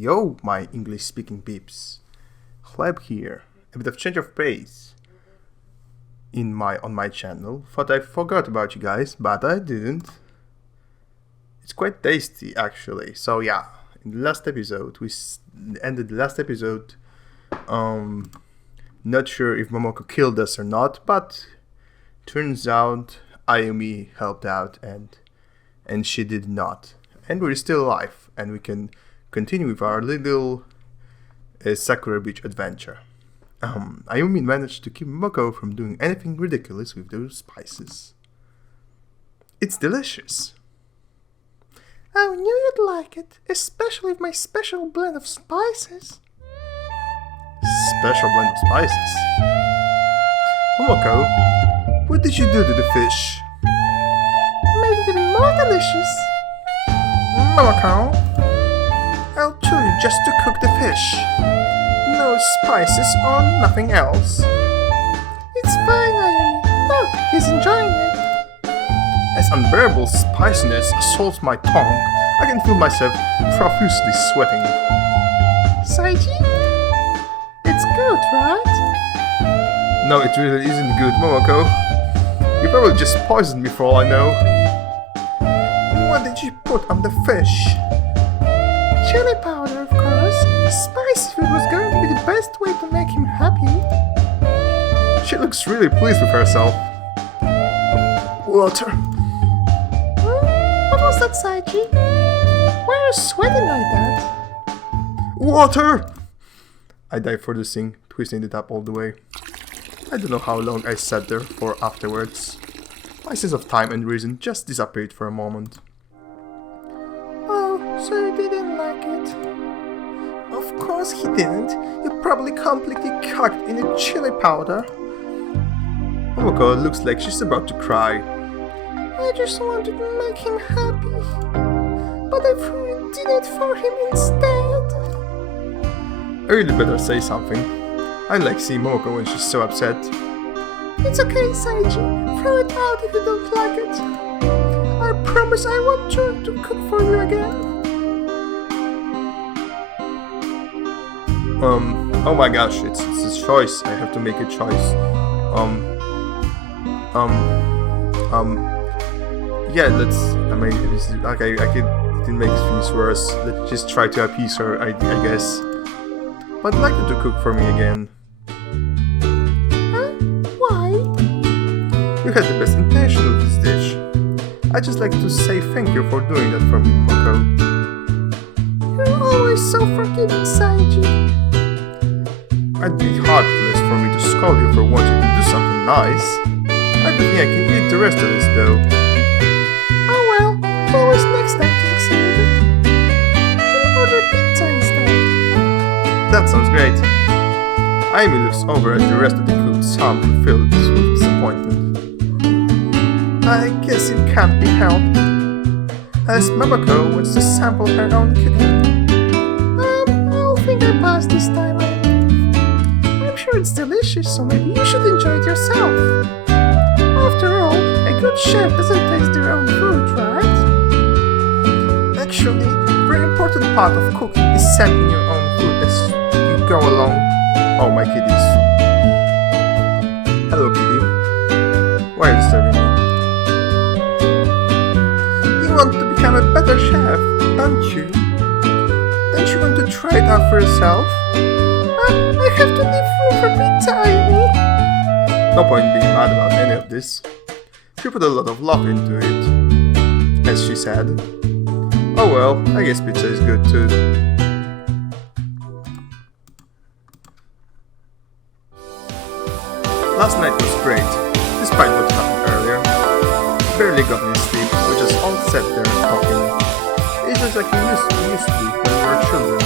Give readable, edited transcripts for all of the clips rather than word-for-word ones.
Yo, my English-speaking peeps. C.Hleb here. A bit of change of pace on my channel. Thought I forgot about you guys, but I didn't. It's quite tasty, actually. So yeah, in the last episode, we ended the last episode. Not sure if Momoko killed us or not, but turns out Ayumi helped out and she did not. And we're still alive, and we can continue with our little Sakura Beach adventure. Ayumi managed to keep Momoko from doing anything ridiculous with those spices. It's delicious. I knew you'd like it, especially with my special blend of spices. Special blend of spices? Momoko, what did you do to the fish? Made it even more delicious. Momoko, I'll tell you just to cook the fish. No spices or nothing else. It's fine, Ayumi. Look, he's enjoying it. As unbearable spiciness assaults my tongue, I can feel myself profusely sweating. SEIJI? It's good, right? No, it really isn't good, Momoko. You probably just poisoned me for all I know. What did you put on the fish? Chili powder, of course. Spicy food was going to be the best way to make him happy. She looks really pleased with herself. Water. What was that, SEIJI? Why are you sweating like that? Water! I dive for this thing, twisting it up all the way. I don't know how long I sat there for afterwards. My sense of time and reason just disappeared for a moment. Oh, so you didn't like it? Of course he didn't. You probably completely cocked in the chili powder. Momoko looks like she's about to cry. I just wanted to make him happy, but I really did it for him instead. I really better say something. I like seeing Momoko when she's so upset. It's okay, SEIJI. Throw it out if you don't like it. I promise I won't try to cook for you again. Oh my gosh, it's a choice. I have to make a choice. Yeah, okay, I didn't make things worse. Let's just try to appease her, I guess. But I'd like you to cook for me again. Huh? Why? You had the best intention with this dish. I'd just like to say thank you for doing that for me, Momoko. You're always so forgiving, SEIJI. It'd be heartless for me to scold you for wanting to do something nice. I don't think I can eat the rest of this though. Oh well, always next time to succeed. We'll order pizza instead. That sounds great. Amy looks over at the rest of the cooked salmon filled with disappointment. I guess it can't be helped, as Momoko wants to sample her own cooking. I don't think I passed this time, Amy. I'm sure it's delicious, so maybe you should enjoy it yourself. After all, a good chef doesn't taste their own food, right? Actually, a very important part of cooking is sampling your own food as you go along. Oh, my kitties. Hello, kitty. Why are you disturbing me? You want to become a better chef, don't you? Don't you want to try it out for yourself? I have to leave room for pizza, Amy. No point being mad about any of this. She put a lot of love into it, as she said. Oh well, I guess pizza is good too. Last night was great, despite what happened earlier. Barely got any sleep, we just all sat there talking. It's just like we used to when we were children.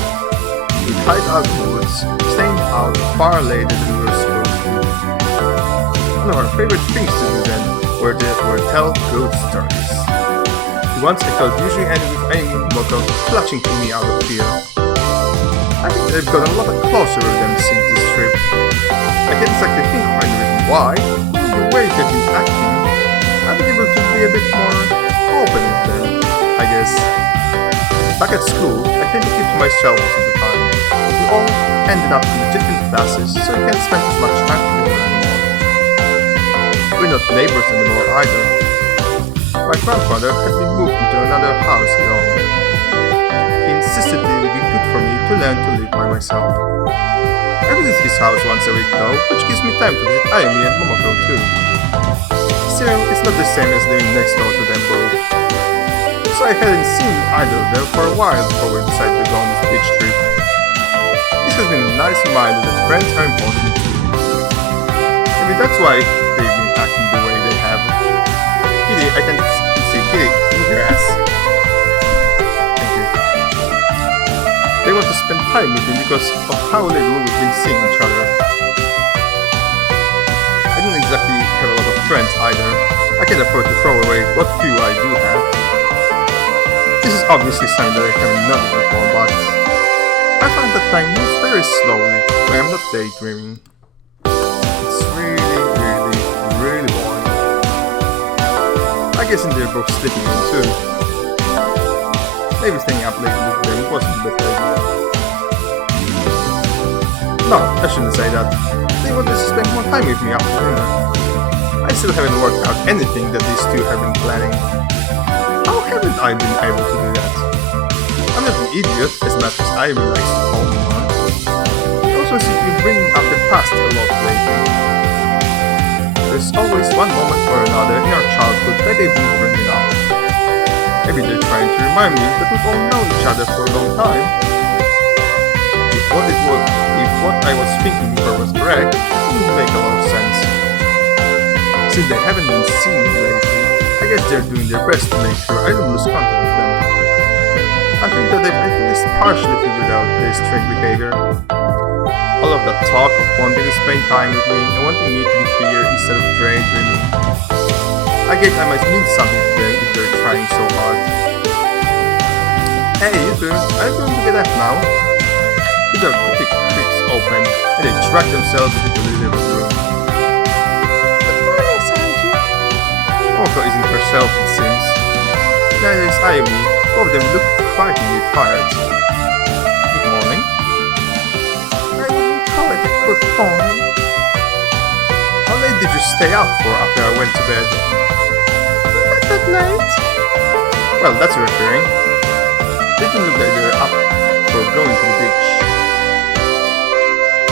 We'd hide out in the woods, staying out far later than we were supposed to. One of our favorite things to do then were tell ghost stories. Once I felt usually ending with Amy and Momoko clutching to me out of fear. I think they've gotten a lot closer with them since this trip. I can't exactly think of any reason why. The way they've been acting, I've been able to be a bit more open with them, I guess. Back at school, I tend to keep to myself most of the We all ended up in different classes, so we can't spend as much time together anymore. We're not neighbors anymore either. My grandfather had been moved into another house he owned. He insisted it would be good for me to learn to live by myself. I visit his house once a week though, which gives me time to visit Ayumi and Momoko too. Still, it's not the same as living next door to them both. So I hadn't seen either of them for a while before we decided to go on this beach trip. This has been a nice reminder that friends are important too. Maybe that's why they've been acting the way they have. Kitty, I can see Kitty in your ass. Thank you. They want to spend time with me because of how little we've been seeing each other. I don't exactly have a lot of friends either. I can't afford to throw away what few I do have. This is obviously something that I haven't noticed before, but I find that time moves very slowly when I'm not daydreaming. It's really boring. I guess in their book sleeping in too. Maybe staying up late with them wasn't the best idea. No, I shouldn't say that. They wanted to spend more time with me after dinner. I still haven't worked out anything that these two have been planning. How haven't I been able to do that? I'm not an idiot as much as I would like to call me one. I also seem to be bringing up the past a lot lately. There's always one moment or another in our childhood that they've been bringing up. Maybe they're trying to remind me that we've all known each other for a long time. If what I was thinking before was correct, it would make a lot of sense. Since they haven't been seeing me lately, I guess they're doing their best to make sure I don't lose contact with them. I think that they've at least partially figured out their strange behavior. All of that talk of wanting to spend time with me and wanting me to be here instead of daydreaming. I guess I might mean something to them if they're trying so hard. Hey, you two, are you going to get up now? The door quickly creaks open and they drag themselves into the living room. Good morning, SEIJI. Momoko isn't herself, it seems. Neither is Ayumi. Both of them look frighteningly tired. Good morning. I wouldn't call it a good morning. How late did you stay out for after I went to bed? Not that late. Well, that's reassuring. They didn't look like they were up for going to the beach.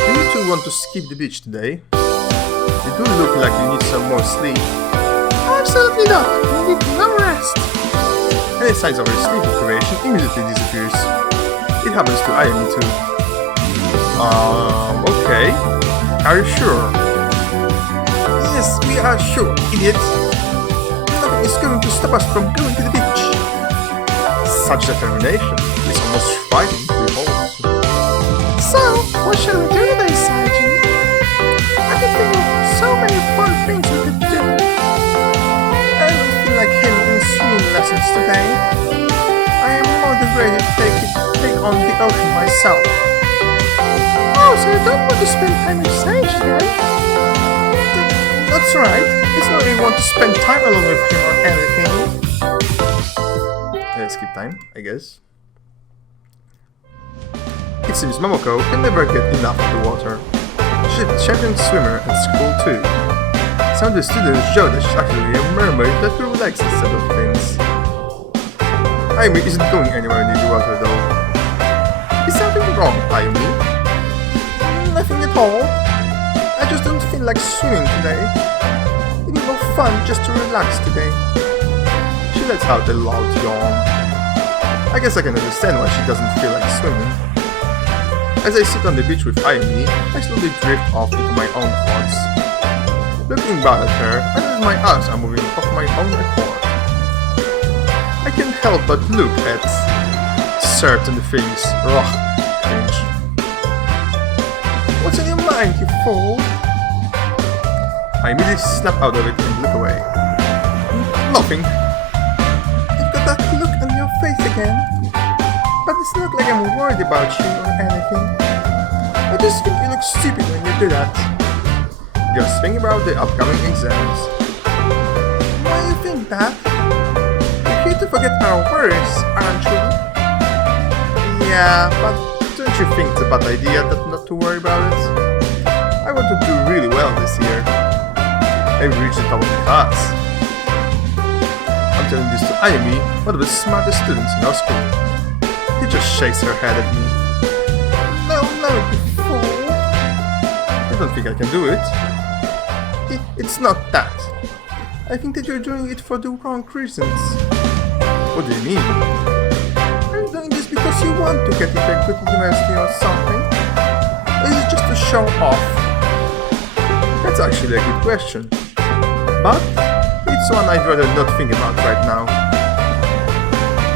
Do you two want to skip the beach today? You do look like you need some more sleep. Absolutely not. We need no rest. Any signs of her sleep deprivation immediately disappears. It happens to Ayumi too. Okay. Are you sure? Yes, we are sure, idiot. Nothing is going to stop us from going to the beach. Such determination is almost frightening to behold. So, what shall we do today, SEIJI? I can think of so many fun things we could do. I don't feel like having any swimming lessons today. I am more than ready to take on the ocean myself. Oh, so you don't want to spend time with SEIJI then? That's right. It's not that you want to spend time alone with him or anything. Skip time, I guess. It seems Momoko can never get enough of the water. She's a champion swimmer at school too. Some of the students show that she's actually a mermaid that will relax instead of things. Ayumi isn't going anywhere near the water though. Is something wrong, Ayumi? Nothing at all. I just don't feel like swimming today. It'd be more fun just to relax today. She lets out a loud yawn. I guess I can understand why she doesn't feel like swimming. As I sit on the beach with Ayumi, I slowly drift off into my own thoughts. Looking back at her, I notice my eyes are moving of my own accord. I can't help but look at certain things. Ugh, cringe. What's in your mind, you fool? I immediately snap out of it and look away. Nothing. You've got that look on your face again. But it's not like I'm worried about you or anything. I just think you look stupid when you do that. Just think about the upcoming exams. Why do you think that? We're here to forget our worries, aren't we? Yeah, but don't you you think it's a bad idea not to worry about it? I want to do really well this year. Maybe reach the top of the class. I'm telling this to Ayumi, one of the smartest students in our school. He just shakes her head at me. No, you fool. I don't think I can do it. It's not that. I think that you're doing it for the wrong reasons. What do you mean? Are you doing this because you want to get into a good university or something? Or is it just to show off? That's actually a good question. But it's one I'd rather not think about right now.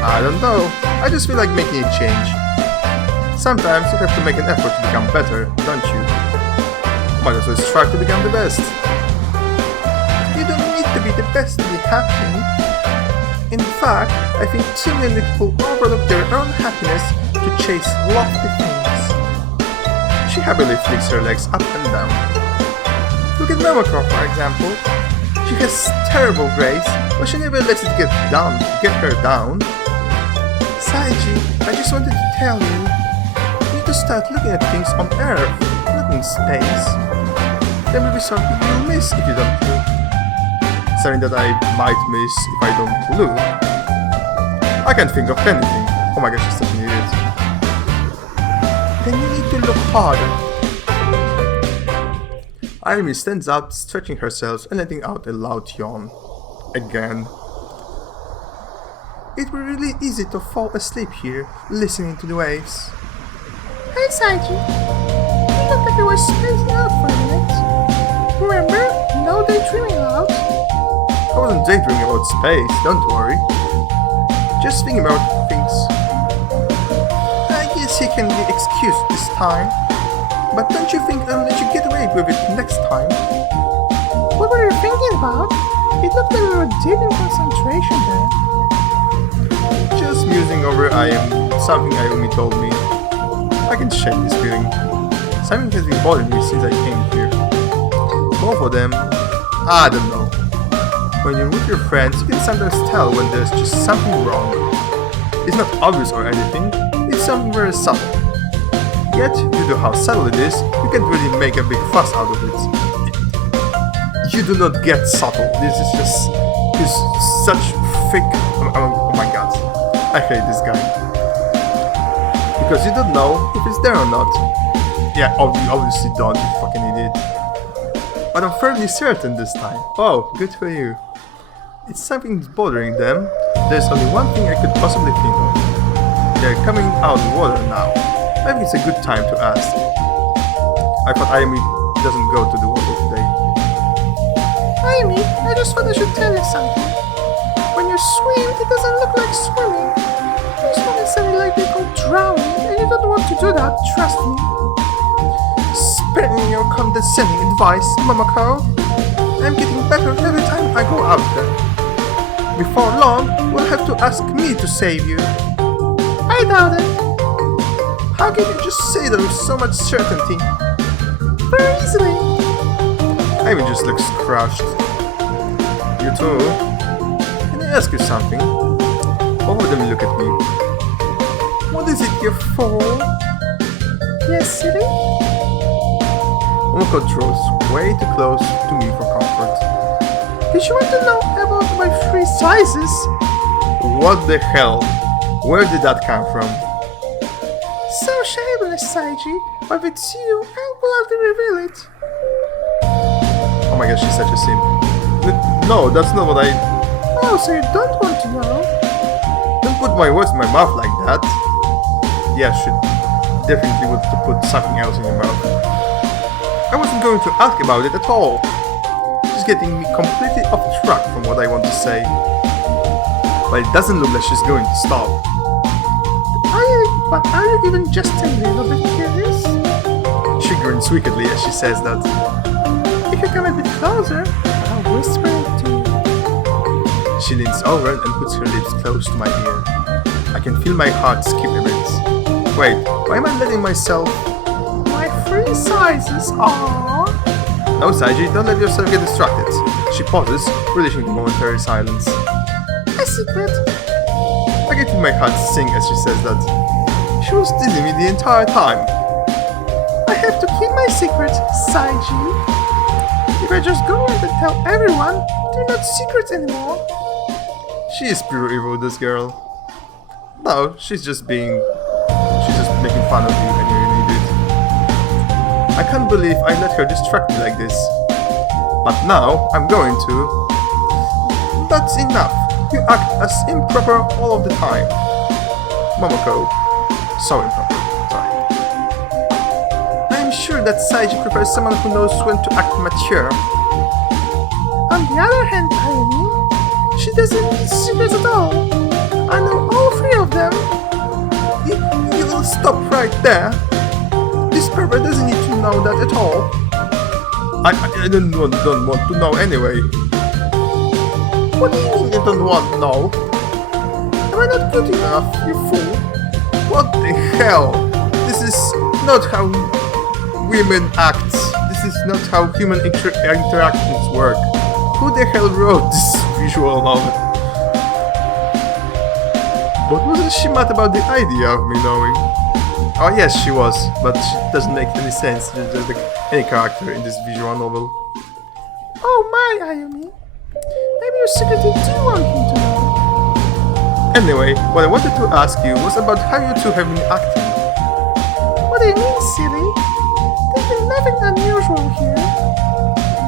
I don't know. I just feel like making a change. Sometimes you have to make an effort to become better, don't you? Might as well strive to become the best. You don't need to be the best to be happy. In fact, I think too many people overlook their own happiness to chase lofty things. She happily flicks her legs up and down. Look at Momoko, for example. She has terrible grace, but she never lets it get her down. SEIJI, I just wanted to tell you, you need to start looking at things on Earth, not in space. There will be something you'll miss if you don't look. Something that I might miss if I don't look. I can't think of anything. Oh my gosh, she's such an idiot. Then you need to look harder. Ayumi stands up, stretching herself and letting out a loud yawn. Again. It will be really easy to fall asleep here, listening to the waves. Hey SEIJI, you looked like you were spacing out for a minute. Remember? No daydreaming out. I wasn't daydreaming about space, don't worry. Just thinking about things. I guess he can be excused this time. But don't you think I'll let you get away with it next time? What were you thinking about? It looked like we were deep in concentration there. Just musing over something Ayumi told me. I can shake this feeling. Something has been bothering me since I came here. Both of them, I don't know. When you're with your friends, you can sometimes tell when there's just something wrong. It's not obvious or anything, it's something very subtle. Yet, due to how subtle it is, you can't really make a big fuss out of it. You do not get subtle. This is just such thick. Oh my god. I hate this guy. Because you don't know if it's there or not. Yeah, you obviously don't, you fucking idiot. But I'm fairly certain this time. Oh, good for you. It's something's bothering them. There's only one thing I could possibly think of. They're coming out of the water now. Maybe it's a good time to ask. I thought Ayumi doesn't go to the water today. Ayumi, I just thought I should tell you something. When you swim, it doesn't look like swimming. It's not necessarily like they go drowning, and you don't want to do that, trust me. Spare me your condescending advice, Momoko. I'm getting better every time I go out there. Before long, you'll have to ask me to save you. I doubt it. How can you just say that with so much certainty? Very easily. Ayumi just looks crushed. You too? Can I ask you something? Both of them look at me. What is it, you fool? Yes, silly? Momoko draws way too close to me for comfort. Did you want to know about my 3 sizes? What the hell? Where did that come from? So shameless, SEIJI, but if it's you, I'll gladly reveal it. Oh my gosh, she's such a simp. No, that's not what I... Oh, so you don't want to know? Don't put my words in my mouth like that. Yeah, should definitely want to put something else in your mouth. I wasn't going to ask about it at all. She's getting me completely off track from what I want to say. But it doesn't look like she's going to stop. Are you even just a little bit curious? She grins wickedly as she says that. If you come a bit closer, I'll whisper it to you. She leans over and puts her lips close to my ear. I can feel my heart skip a bit. Wait, why am I letting myself... My 3 sizes are... No, SEIJI, don't let yourself get distracted. She pauses, relishing the momentary silence. A secret. I can feel my heart sing as she says that. She was teasing me the entire time. I have to keep my secret, SEIJI. If I just go around and tell everyone, they're not secrets anymore. She is pure evil, this girl. No, she's just making fun of you and you're an idiot. I can't believe I let her distract me like this. But now, I'm going to... That's enough. You act as improper all of the time. Momoko. So improper. Sorry. I'm sure that SEIJI prefers someone who knows when to act mature. On the other hand, Ayumi, she doesn't need secrets at all. I know all three of them. You will stop right there. This pervert doesn't need to know that at all. I don't want to know anyway. What do you mean you don't want to know? Am I not good enough, you fool? What the hell? This is not how women act. This is not how human interactions work. Who the hell wrote this visual novel? But wasn't she mad about the idea of me knowing? Oh yes, she was, but it doesn't make any sense to any character in this visual novel. Oh my, Ayumi. Maybe you secretly do want him to know. Anyway, what I wanted to ask you was about how you two have been acting. What do you mean, silly? There's been nothing unusual here.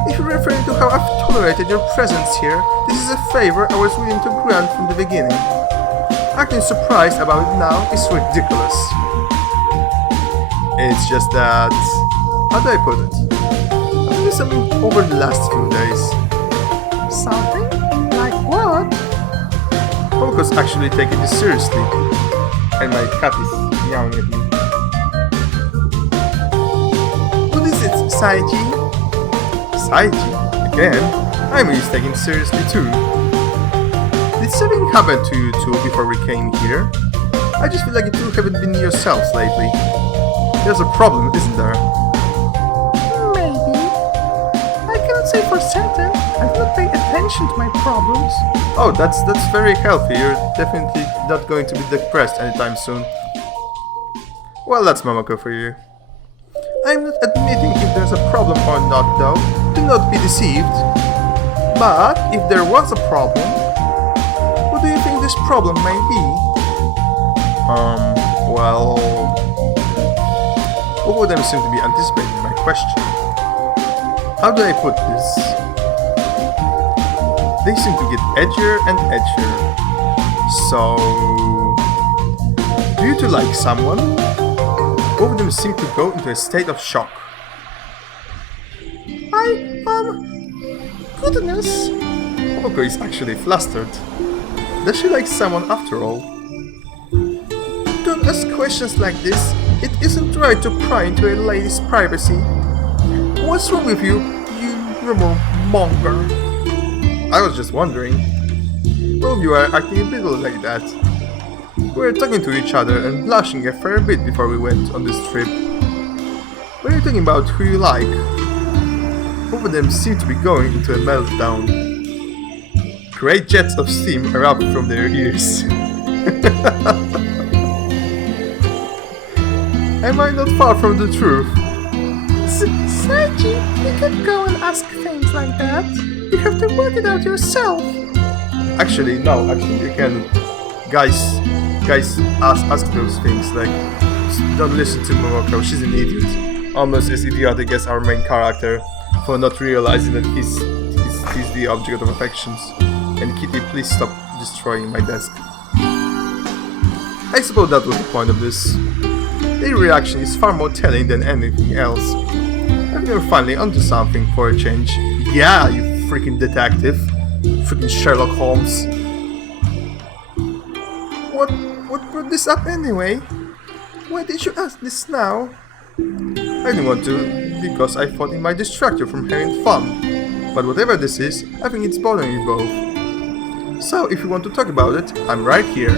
If you're referring to how I've tolerated your presence here, this is a favor I was willing to grant from the beginning. Acting surprised about it now is ridiculous. It's just that... how do I put it? I've done something over the last few days. Something? Like what? Otakus actually taking this seriously. And my cat is meowing at me. What is it, SEIJI? SEIJI? Again? I'm really taking it seriously too. Did something happen to you two before we came here? I just feel like you two haven't been yourselves lately. There's a problem, isn't there? Maybe. I cannot say for certain. I do not pay attention to my problems. Oh, that's very healthy. You're definitely not going to be depressed anytime soon. Well, that's Momoko for you. I'm not admitting if there's a problem or not, though. Do not be deceived. But if there was a problem, what do you think this problem may be? Well... both of them seem to be anticipating my question. How do I put this? They seem to get edgier and edgier. So... do you two like someone? Both of them seem to go into a state of shock. Goodness. Momoko is actually flustered. Does she like someone after all? Don't ask questions like this. It isn't right to pry into a lady's privacy. What's wrong with you, you rumor monger? I was just wondering. Both of you are acting a bit like that. We were talking to each other and blushing a fair bit before we went on this trip. What are you talking about who you like? Both of them seem to be going into a meltdown. Great jets of steam erupt from their ears. Am I not far from the truth? SEIJI, you can't go and ask things like that. You have to work it out yourself. Actually, no, you can. Guys ask those things, like, don't listen to Momoko, she's an idiot. Almost as idiotic as our main character, for not realizing that he's the object of affections. And Kitty, please stop destroying my desk. I suppose that was the point of this. Their reaction is far more telling than anything else. I think you're finally onto something for a change. Yeah, you freaking detective. Freaking Sherlock Holmes. What brought this up anyway? Why did you ask this now? I didn't want to, because I thought it might distract you from having fun. But whatever this is, I think it's bothering you both. So if you want to talk about it, I'm right here.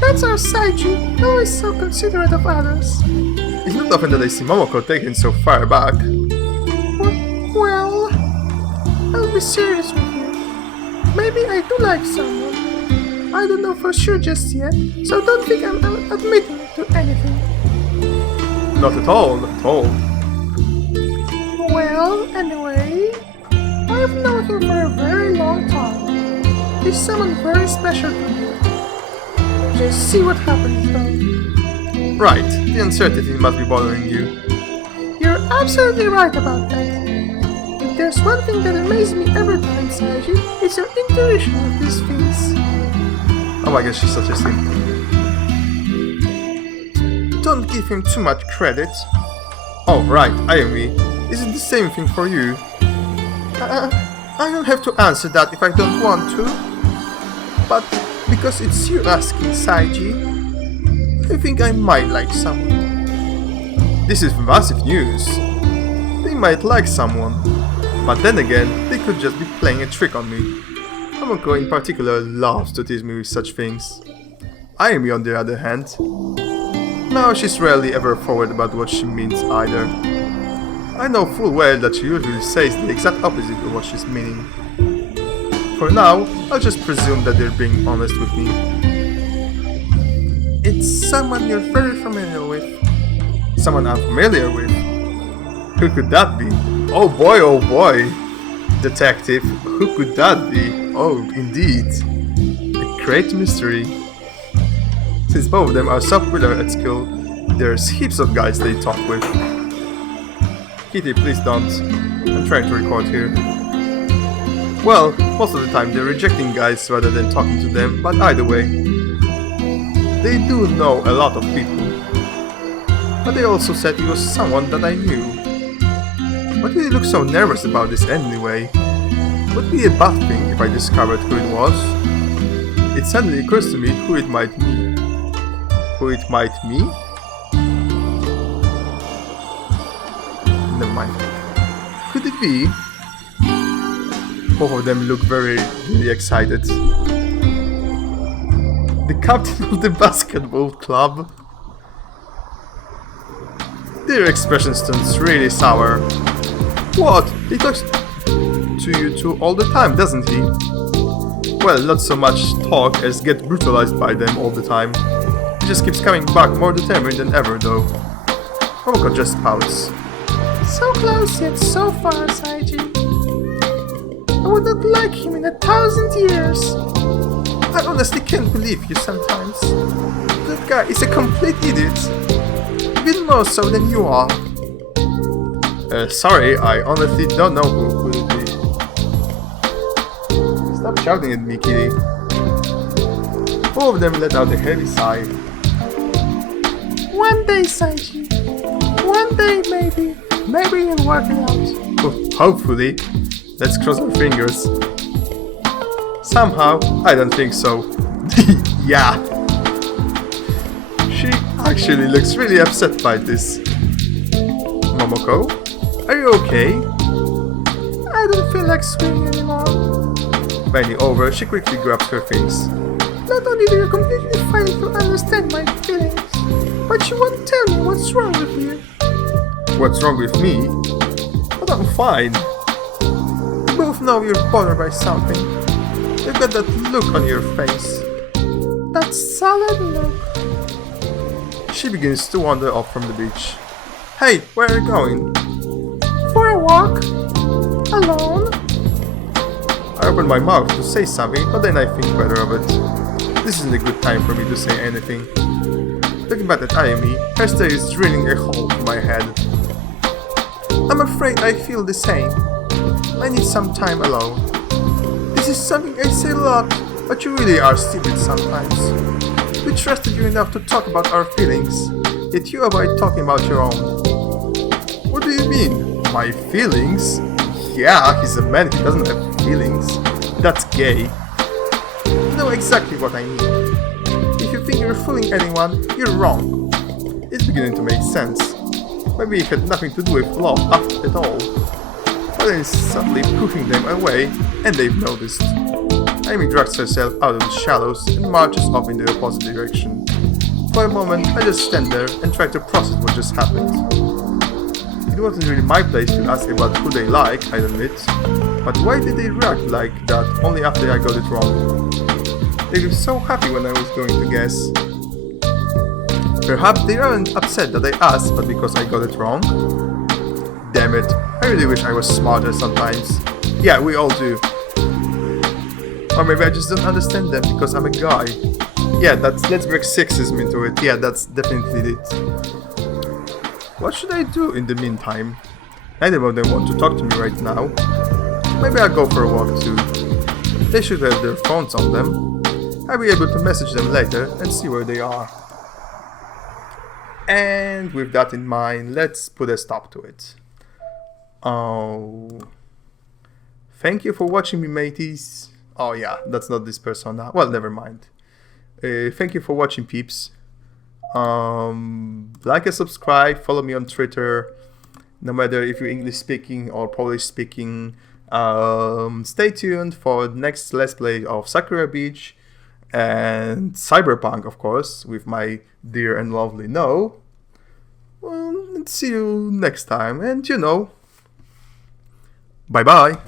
That's our SEIJI, always so considerate of others. It's not often that I see Momoko taken so far back. Well, I'll be serious with you. Maybe I do like someone. I don't know for sure just yet, so don't think I'm admitting to anything. Not at all, not at all. Well, anyway, I've known him for a very long time. He's someone very special to me. Just see what happens though. Right, the uncertainty must be bothering you. You're absolutely right about that. If there's one thing that amazes me every time, SEIJI, it's your intuition with these things. Oh my gosh, she's such a simp. Don't give him too much credit. Oh right, Ayumi, is it the same thing for you? I don't have to answer that if I don't want to. But because it's you asking, SEIJI, I think I might like someone. This is massive news. They might like someone. But then again, they could just be playing a trick on me. Momoko in particular loves to tease me with such things. Ayumi on the other hand, no, she's rarely ever forward about what she means either. I know full well that she usually says the exact opposite of what she's meaning. For now, I'll just presume that they're being honest with me. It's someone you're very familiar with. Someone I'm familiar with? Who could that be? Oh boy, oh boy! Detective, who could that be? Oh, indeed. A great mystery. Since both of them are so popular at school, there's heaps of guys they talk with. Kitty, please don't. I'm trying to record here. Well, most of the time they're rejecting guys rather than talking to them, but either way. They do know a lot of people. But they also said he was someone that I knew. Why did he look so nervous about this anyway? Would be a bad thing if I discovered who it was. It suddenly occurs to me who it might be. Who it might be? Never mind. Could it be? Both of them look very excited. The captain of the basketball club. Their expression turns really sour. What? He talks to you two all the time, doesn't he? Well, not so much talk as get brutalized by them all the time. He just keeps coming back more determined than ever though. Momoko just pouts. So close yet so far, SEIJI. I would not like him in 1,000 years. I honestly can't believe you sometimes. That guy is a complete idiot. Even more so than you are. Sorry, I honestly don't know who it be. Stop shouting at me, kitty. Both of them let out a heavy sigh. One day, SEIJI. One day, maybe. Maybe it'll work it out. Oh, hopefully. Let's cross our fingers. Somehow, I don't think so. Yeah. She actually looks really upset by this. Momoko, are you okay? I don't feel like swimming anymore. Bending over, she quickly grabs her things. Not only do you completely fail to understand my feelings, but you won't tell me what's wrong with you. What's wrong with me? But I'm fine. We both know you're bothered by something. You've got that look on your face. That solid look. She begins to wander off from the beach. Hey, where are you going? For a walk. Alone. I open my mouth to say something, but then I think better of it. This isn't a good time for me to say anything. Looking back at Ayumi, her stare is drilling a hole in my head. I'm afraid I feel the same. I need some time alone. This is something I say a lot, but you really are stupid sometimes. We trusted you enough to talk about our feelings, yet you avoid talking about your own. What do you mean? My feelings? Yeah, he's a man who doesn't have feelings. That's gay. You know exactly what I mean. If you think you're fooling anyone, you're wrong. It's beginning to make sense. Maybe it had nothing to do with love at all. But then subtly pushing them away, and they've noticed. Amy drags herself out of the shallows and marches off in the opposite direction. For a moment, I just stand there and try to process what just happened. It wasn't really my place to ask about who they like, I admit. But why did they react like that only after I got it wrong? They were so happy when I was going to guess. Perhaps they aren't upset that I asked, but because I got it wrong? Damn it, I really wish I was smarter sometimes. Yeah, we all do. Or maybe I just don't understand them because I'm a guy. Yeah, let's bring sexism into it. Yeah, that's definitely it. What should I do in the meantime? Neither of them want to talk to me right now. Maybe I'll go for a walk too. They should have their phones on them. I'll be able to message them later and see where they are. And with that in mind, let's put a stop to it. Oh, thank you for watching me, mateys. Oh yeah, that's not this persona. Well, never mind. Thank you for watching, peeps. Like and subscribe, follow me on Twitter, no matter if you're English speaking or Polish speaking. Stay tuned for the next Let's Play of Sakura Beach and Cyberpunk, of course, with my dear and lovely No. Well, see you next time, and bye bye.